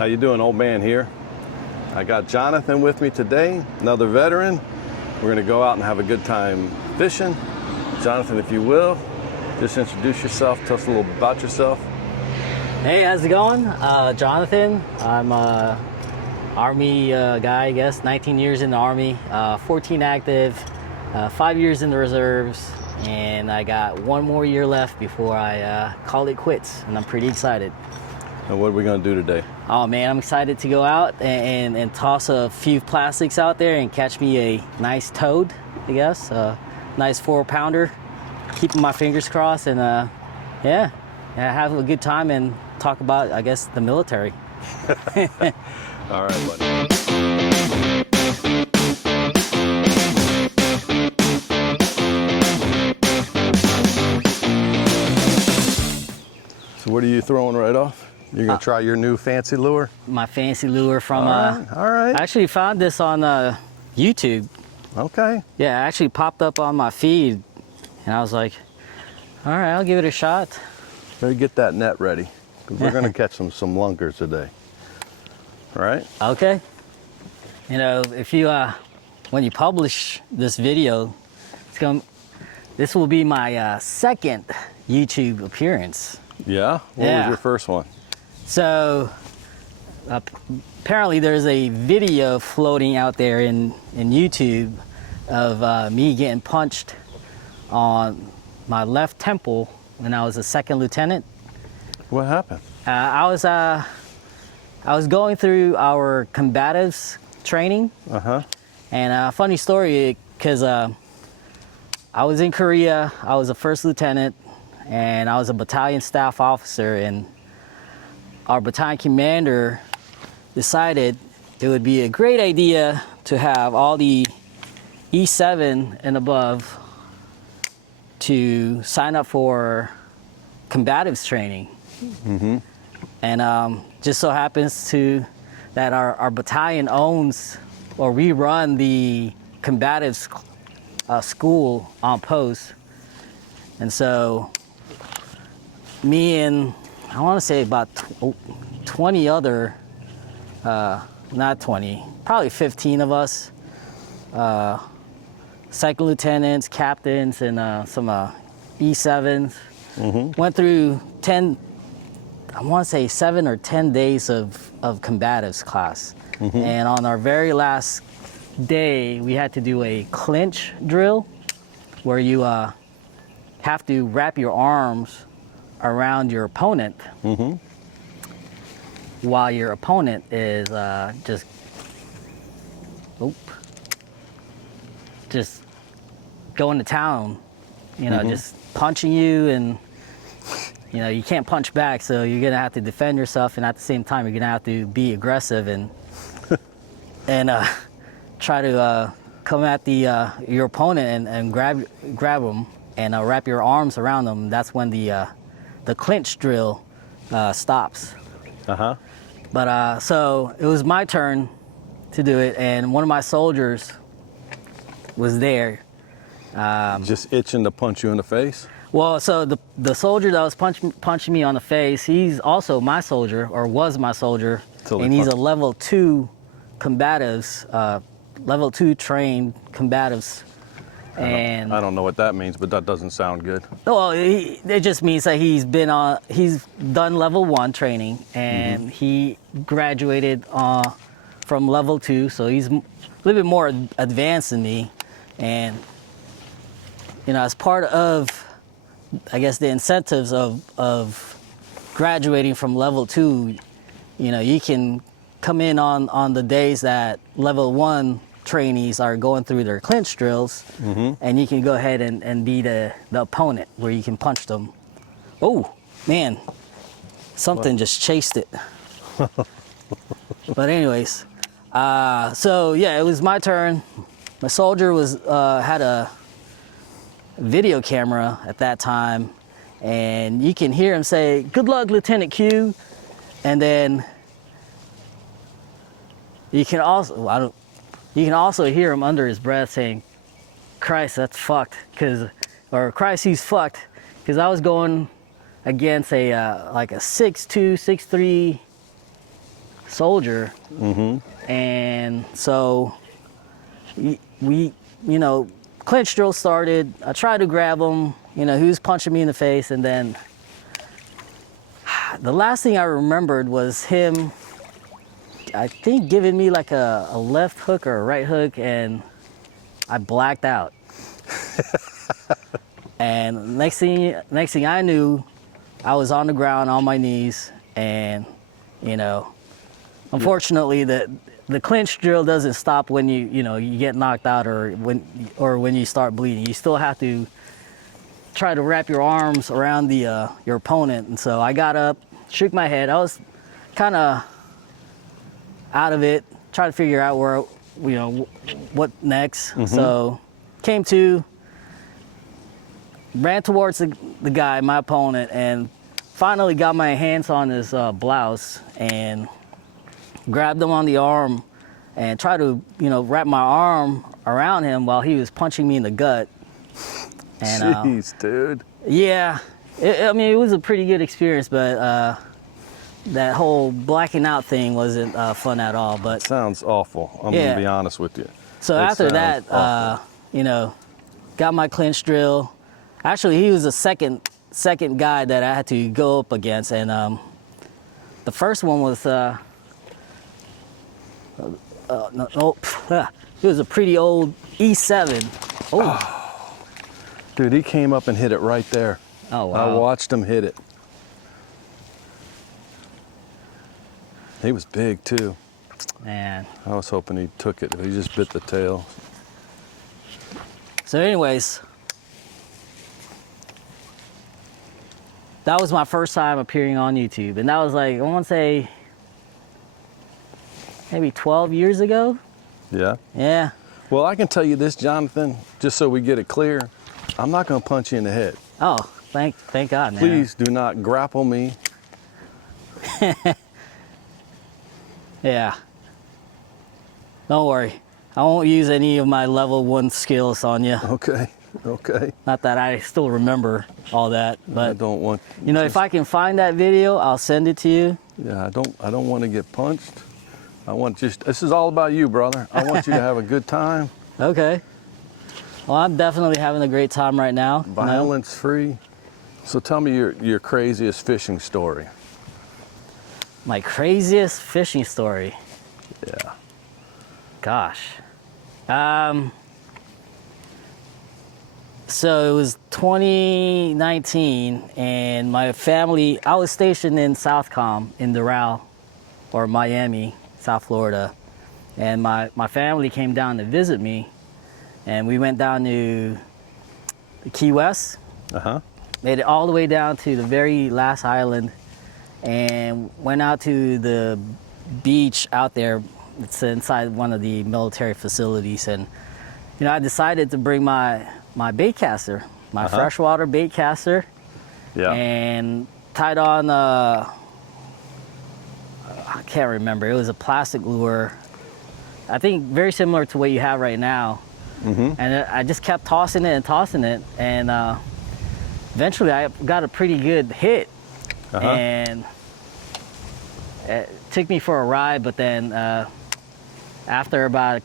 How you doing, old man here? I got Jonathan with me today, another veteran. We're gonna go out and have a good time fishing. Jonathan, if you will, just introduce yourself, tell us a little about yourself. Hey, how's it going? Jonathan. I'm a Army guy, I guess. 19 years in the Army, 14 active, 5 years in the reserves, and I got one more year left before I call it quits, and I'm pretty excited. And what are we gonna do today? Oh man, I'm excited to go out and toss a few plastics out there and catch me a nice toad, I guess. A nice 4-pounder. Keeping my fingers crossed and yeah, have a good time and talk about, I guess, the military. All right, buddy. So what are you throwing right off? You're gonna try your new fancy lure? My fancy lure from, all right. I actually found this on YouTube. Okay. Yeah, it actually popped up on my feed and I was like, all right, I'll give it a shot. Better get that net ready, because we're gonna catch some lunkers today. All right? Okay. You know, if you, when you publish this video, this will be my second YouTube appearance. Yeah? What was your first one? So, apparently there's a video floating out there in YouTube of me getting punched on my left temple when I was a second lieutenant. What happened? I was going through our combatives training. And funny story, because I was in Korea, I was a first lieutenant, and I was a battalion staff officer, and our battalion commander decided it would be a great idea to have all the E7 and above to sign up for combatives training. And just so happens that our battalion owns, or we run the combatives school on post. And so me and I want to say about 20 other, not 20, probably 15 of us, second lieutenants, captains, and some E7s, went through 10, I want to say 7 or 10 days of combatives class. And on our very last day, we had to do a clinch drill where you have to wrap your arms around your opponent while your opponent is just going to town, you know, just punching you, and you know, you can't punch back, so you're gonna have to defend yourself, and at the same time you're gonna have to be aggressive and try to come at your opponent and grab them and wrap your arms around them. That's when the clinch drill stops. But so it was my turn to do it, and one of my soldiers was there. Just itching to punch you in the face? Well, so the soldier that was punching me on the face, he's also my soldier, or was my soldier, and he's a level 2 combatives, level 2 trained combatives. And I don't know what that means, but that doesn't sound good. Well, it just means that he's done level 1 training, and he graduated from level 2, so he's a little bit more advanced than me. And you know, as part of, I guess, the incentives of graduating from level 2, you know, you can come in on the days that level 1 trainees are going through their clinch drills, and you can go ahead and be the opponent where you can punch them. Oh man, something just chased it. But anyways, so yeah, it was my turn. My soldier had a video camera at that time, and you can hear him say, "Good luck, Lieutenant Q," and then you can also hear him under his breath saying, "Christ, that's fucked," or "Christ, he's fucked," because I was going against like a 6'2", 6'3", soldier. And so we, clinch drill started. I tried to grab him. He was punching me in the face, and then the last thing I remembered was him, I think, giving me like a left hook or a right hook, and I blacked out. And next thing I knew, I was on the ground on my knees, and unfortunately the clinch drill doesn't stop when you get knocked out or when you start bleeding. You still have to try to wrap your arms around your opponent. And so I got up, shook my head. I was kind of out of it, trying to figure out where, what next. So came to, ran towards the guy, my opponent, and finally got my hands on his blouse and grabbed him on the arm and tried to, wrap my arm around him while he was punching me in the gut. And, Jeez, dude. Yeah, it was a pretty good experience, but that whole blacking out thing wasn't fun at all. But Sounds awful. I'm Yeah. gonna be honest with you. so It after sounds that, awful. got my clinch drill. Actually, he was the second guy that I had to go up against, and the first one was it was a pretty old E7. Oh, Dude, he came up and hit it right there. oh I wow. watched him hit it. He was big too. Man. I was hoping he took it. He just bit the tail. So anyways, that was my first time appearing on YouTube, and that was like, I want to say maybe 12 years ago. Yeah. Yeah. Well, I can tell you this, Jonathan, just so we get it clear. I'm not gonna punch you in the head. Oh, thank God, man. Please do not grapple me. Yeah. Don't worry. I won't use any of my level 1 skills on you. Okay. Okay. Not that I still remember all that, I but don't want. if I can find that video, I'll send it to you. Yeah, I don't want to get punched. I want this is all about you, brother. I want you to have a good time, Okay. Well, I'm definitely having a great time right now. violence free. So tell me your craziest fishing story. My craziest fishing story. Yeah. Gosh. So it was 2019, and my family, I was stationed in Southcom in Doral, or Miami, South Florida. And my family came down to visit me, and we went down to the Key West, Uh-huh. made it all the way down to the very last island, and went out to the beach out there. It's inside one of the military facilities, and I decided to bring my bait caster, my freshwater bait caster, Yeah. and tied on I can't remember. It was a plastic lure, I think very similar to what you have right now. And I just kept tossing it, and eventually I got a pretty good hit. And it took me for a ride, but then after about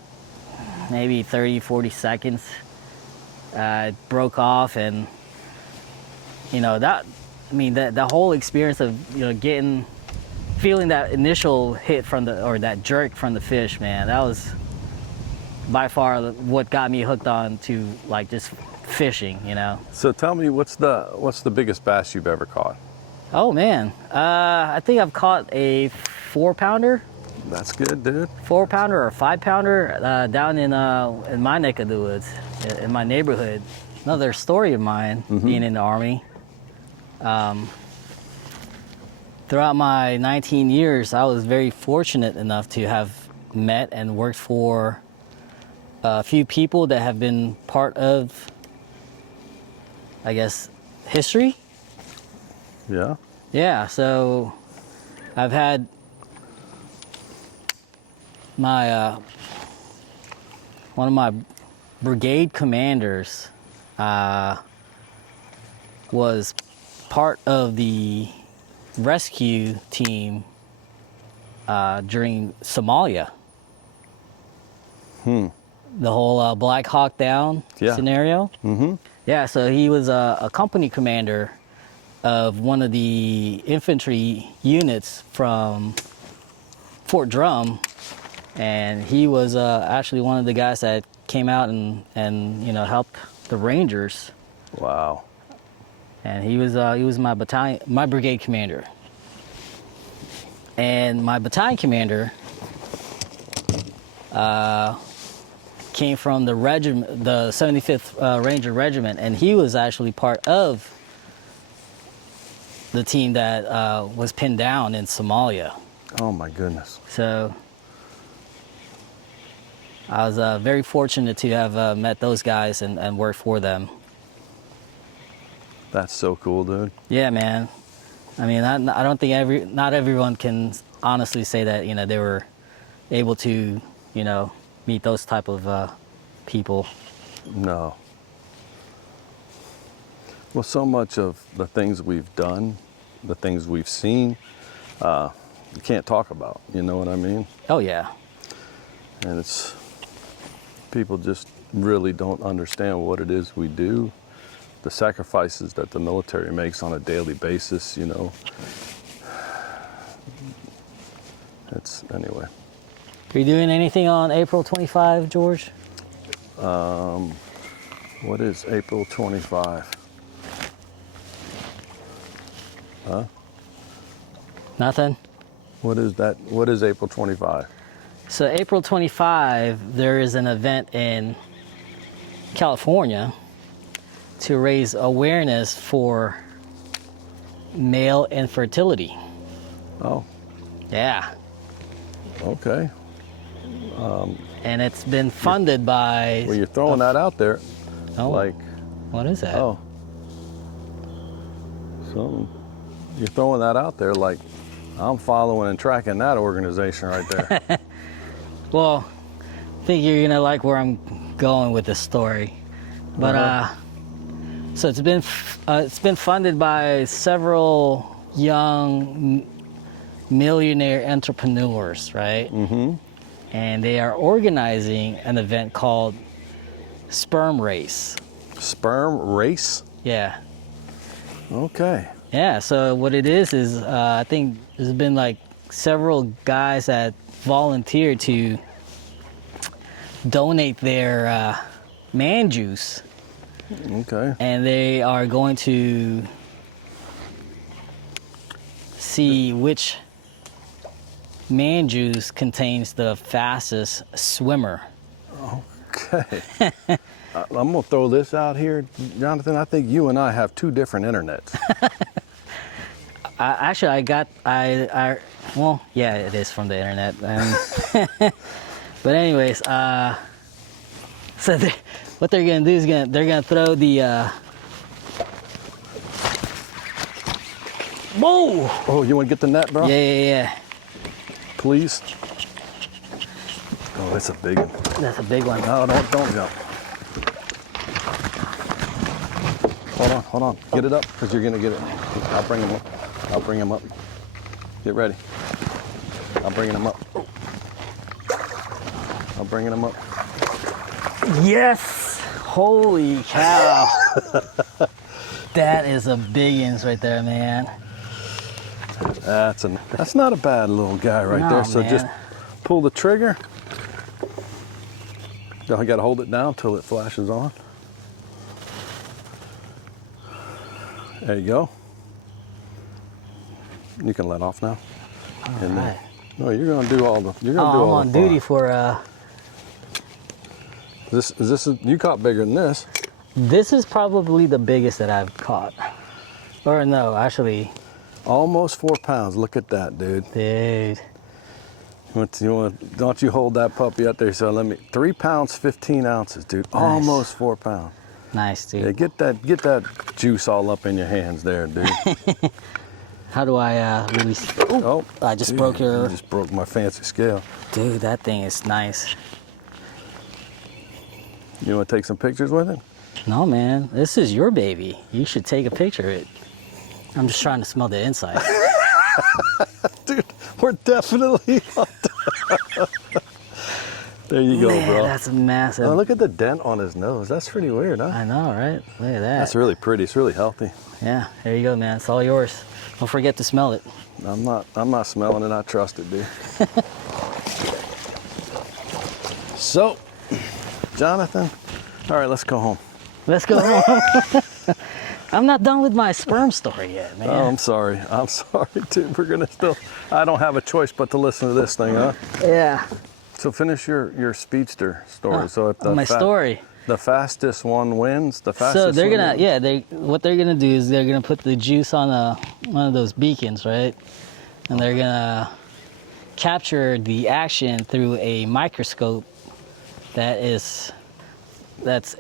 maybe 30-40 seconds, it broke off, and that whole experience of feeling that initial hit or that jerk from the fish, man, that was by far what got me hooked on to just fishing. So tell me, what's the biggest bass you've ever caught? Oh man, I think I've caught a 4-pounder. That's good, dude. 4-pounder or 5-pounder down in my neck of the woods, in my neighborhood. Another story of mine, being in the Army. Throughout my 19 years, I was very fortunate enough to have met and worked for a few people that have been part of, I guess, history. Yeah. Yeah, so I've had my one of my brigade commanders was part of the rescue team during Somalia. The whole Black Hawk Down Yeah. scenario. Yeah, so he was a company commander of one of the infantry units from Fort Drum, and he was actually one of the guys that came out and helped the Rangers. Wow. And he was my brigade commander. And my battalion commander came from the regiment, the 75th Ranger Regiment, and he was actually part of the team that was pinned down in Somalia. Oh my goodness. So I was very fortunate to have met those guys and worked for them. That's so cool, dude. Yeah, man. I mean, I don't think not everyone can honestly say that they were able to meet those type of people. No. Well, so much of the things we've done, the things we've seen, you can't talk about. You know what I mean? Oh yeah. And people just really don't understand what it is we do, the sacrifices that the military makes on a daily basis. Anyway. Are you doing anything on April 25, George? What is April 25? Huh? Nothing? What is that? What is April 25? So April 25, there is an event in California to raise awareness for male infertility. Oh, Yeah. okay. And it's been funded by... Well, you're throwing that out there. Oh, Like, what is that? oh. So, you're throwing that out there like I'm following and tracking that organization right there. Well, I think you're gonna like where I'm going with this story. But so it's been funded by several young millionaire entrepreneurs, right? Mm-hmm. And they are organizing an event called Sperm Race. Sperm race? Yeah. Okay. Yeah, so what it is I think there's been like several guys that volunteered to donate their man juice, Okay. and they are going to see which man juice contains the fastest swimmer. Okay. I'm gonna throw this out here, Jonathan. I think you and I have two different internets. Well, yeah, it is from the internet. But anyways, so what they're gonna do is they're gonna throw the. Whoa! Oh, you want to get the net, bro? Yeah. Please. Oh, that's a big one. That's a big one. No, don't jump. Hold on. Get it up, because you're gonna get it. I'll bring him up. Get ready. I'm bringing him up. Yes! Holy cow! That is a biggins right there, man. That's not a bad little guy right No, there. So man. just pull the trigger. I got to hold it down till it flashes on. There you go. You can let off now. All right. No, you're gonna do all the. You're gonna do I'm all on the duty fun. for. You caught bigger than this. This is probably the biggest that I've caught. Or no, actually, Almost 4 pounds. Look at that, dude. dude. Don't you hold that puppy up there? So 3 pounds 15 ounces, dude. Nice. Almost 4 pounds. Nice, dude. Yeah, get that juice all up in your hands there, dude. How do I release? Ooh, Oh, I just dude, broke you your. just broke my fancy scale. Dude, that thing is nice. You want to take some pictures with it? No, man, this is your baby. You should take a picture of it. I'm just trying to smell the inside. Dude, We're definitely on There you go, Man, bro. that's massive. Oh, look at the dent on his nose. That's pretty weird, huh? I know, right? Look at that. That's really pretty. It's really healthy. Yeah, there you go, man. It's all yours. Don't forget to smell it. I'm not smelling it. I trust it, dude. So, Jonathan, all right, let's go home. Let's go home. I'm not done with my sperm story yet, man. Oh, I'm sorry. I'm sorry, dude. We're gonna still. I don't have a choice but to listen to this thing, huh? Yeah. So finish your speedster story. So if My story. the fastest one wins. The fastest. So they're one gonna, wins. what they're gonna do is they're gonna put the juice on one of those beacons, right? And they're gonna capture the action through a microscope that's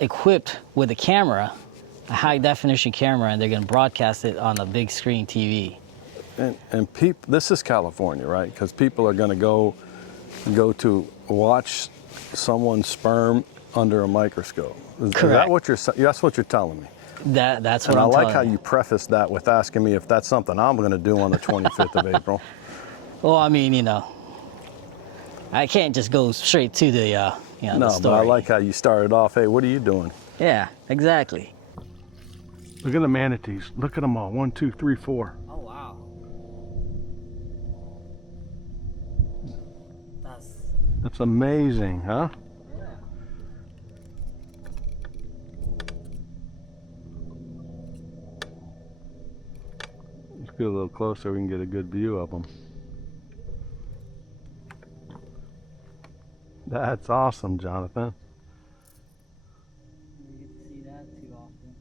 equipped with a camera, a high definition camera, and they're gonna broadcast it on a big screen TV. And this is California, right? Because people are gonna go to watch someone's sperm under a microscope. Is that Correct. what that's what you're telling me? That's what And I I'm like telling how you. you preface that with asking me if that's something I'm going to do on the 25th of April. Well, I mean, I can't just go straight to the, the No, story. but I like how you started off. Hey, what are you doing? Yeah, exactly. Look at the manatees. Look at them all. 1, 2, 3, 4. Oh wow. That's amazing, huh? Let's get a little closer. We can get a good view of them. That's awesome, Jonathan. You get to see that too often.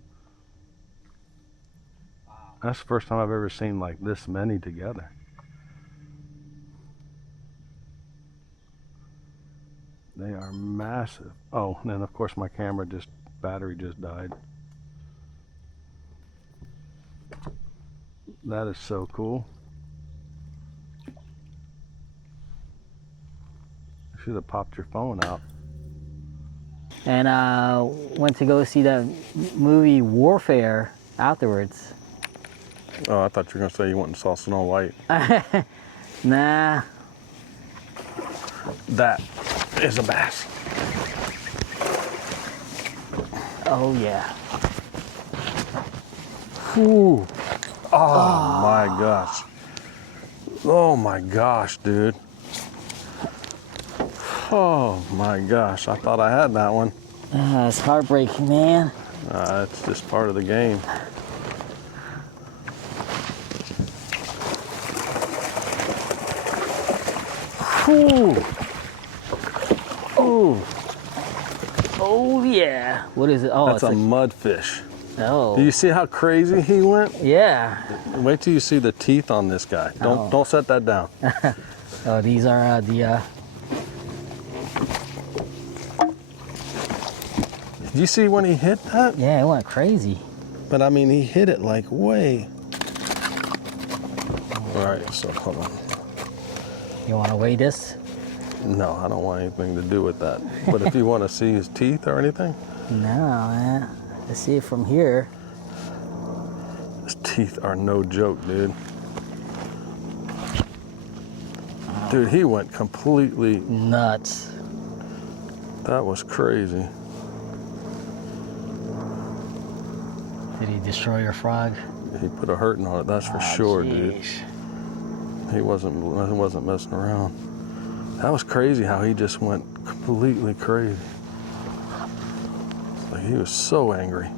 Wow. That's the first time I've ever seen like this many together. They are massive. Oh, and then of course my battery just died. That is so cool. You should have popped your phone out. And went to go see that movie Warfare afterwards. Oh, I thought you were gonna say you went and saw Snow White. Nah. That is a bass. Oh yeah. Ooh. Oh my gosh. Oh my gosh, dude. Oh my gosh, I thought I had that one. It's heartbreaking, man. It's just part of the game. Ooh. Ooh. Oh yeah. What is it? Oh, That's it's a mudfish. oh. Do you see how crazy he went? Yeah. Wait till you see the teeth on this guy. Don't set that down. Oh, these are the. Did you see when he hit that? Yeah, it went crazy. But I mean, he hit it like way. All right, so hold on. You want to weigh this? No, I don't want anything to do with that. But if you want to see his teeth or anything, No, man. Let's see it from here. his teeth are no joke, dude. Dude, he went completely. Nuts. That was crazy. Did he destroy your frog? He put a hurting on it, that's for sure, dude. He wasn't messing around. That was crazy how he just went completely crazy. Like he was so angry.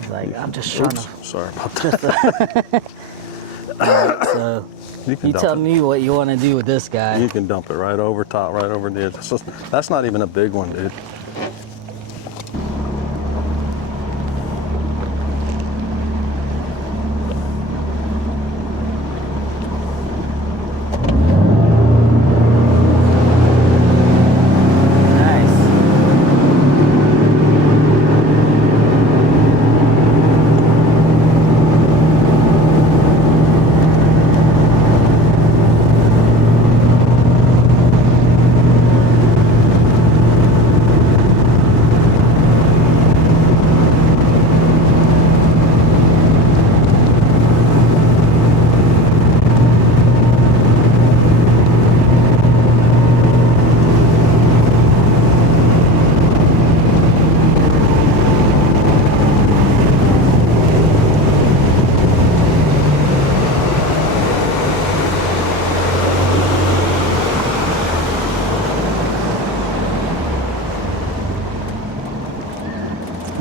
He's like, I'm just trying Oops, sorry about that. to. So You can you dump tell it. me what you want to do with this guy. You can dump it right over top, right over the edge. That's not even a big one, dude. Nice.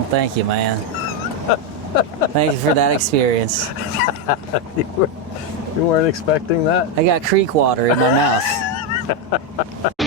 thank you, man. Thank you for that experience. You weren't expecting that? I got creek water in my mouth.